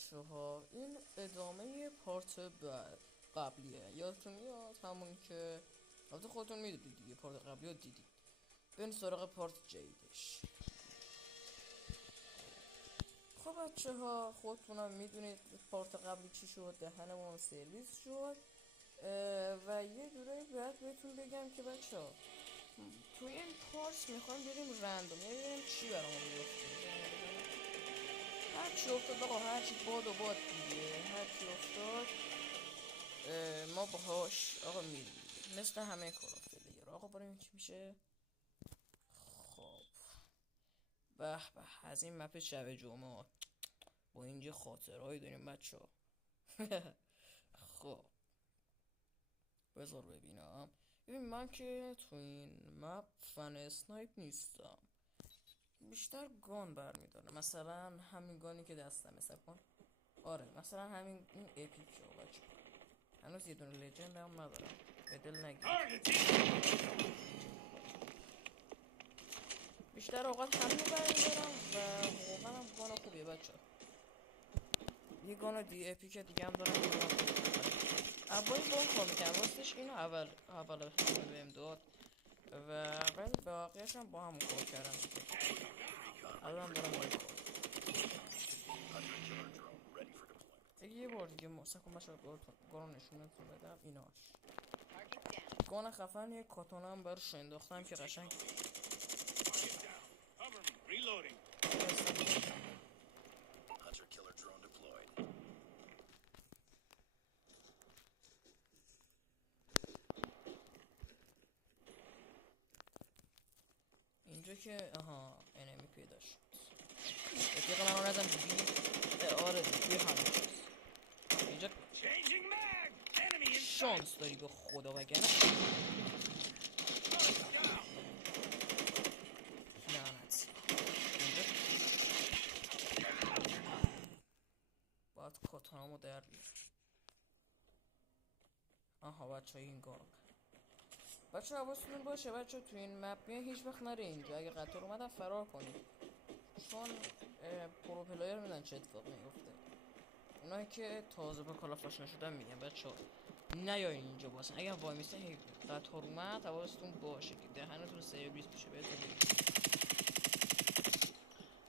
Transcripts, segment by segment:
بچه ها این ادامه پارت قبلیه. یادتون میاد همون که البته خودتون میدونید دیگه، پارت قبلی رو دیدید. بریم سراغ پارت جدیدش. خب بچه ها خودتونم میدونید پارت قبلی چی شد، دهنمون سرویس شد. و یه جورایی باید بهتون بگم که بچه ها تو این پارت میخوایم بریم رندوم، یعنی ببینیم چی برامون بیفته. هر چی افتاد آقا، هر چی باد و باد دیگه، هر چی افتاد ما باهاش آقا میریم مثل همه کارا فلیر. آقا بریم چی میشه. خب به به از این مپ شب جمعه با اینجا خاطرهایی داریم بچه ها. خب بذار ببینم. ببین من که تو این مپ فن اسنایپ نیستم، بیشتر گان برمیدارم. مثلا همین گانی که دستم مثلا کن. آره مثلا همین این اپیکه بچه. هنوز یه دونه لجند هم ندارم، به دل نگیر. بیشتر اوقات همینو برمیدارم و واقعا هم گان خوبیه بچه. یه گان دی اپیک دیگه هم دارم، اولی با اون کار میکنم راستش. اینو اول بهم داد و ولی باقیش هم با همون کار کردم دیگه. الان دارم با این کار دیگه. یه بار دیگه سکون بچه گان نشونتون بدم. ایناش گان خفن. یه کاتانا هم برش انداختم که قشنگ اینجا که آها انمی پیدا شد. اتفاقا من ازم آره توی همه اینجا شانس داری به خدا وگرنه لعنت. اینجا باید کاتانامو در بیار. آها بچه های این گاگ بچه حواستون باشه بچه تو این مپ هیچ وقت نره اینجا. اگه قطار اومدن فرار کنید، چون پرو پلایر میدن چه اتفاقی میفته. اونایی که تازه با کالا فلاش نشدن میگن بچه ها نیاین اینجا باسن. اگر وای میسته قطار اومد حواستون باشه که دهنتون سرویس میشه بهتون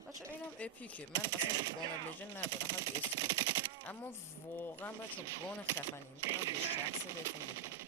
بچه. اینم اپیکه. من اصلا گان لجن ندارم هر اسم، اما واقعا بچه گان خفنی میتونم به شخصه بهتون بگم.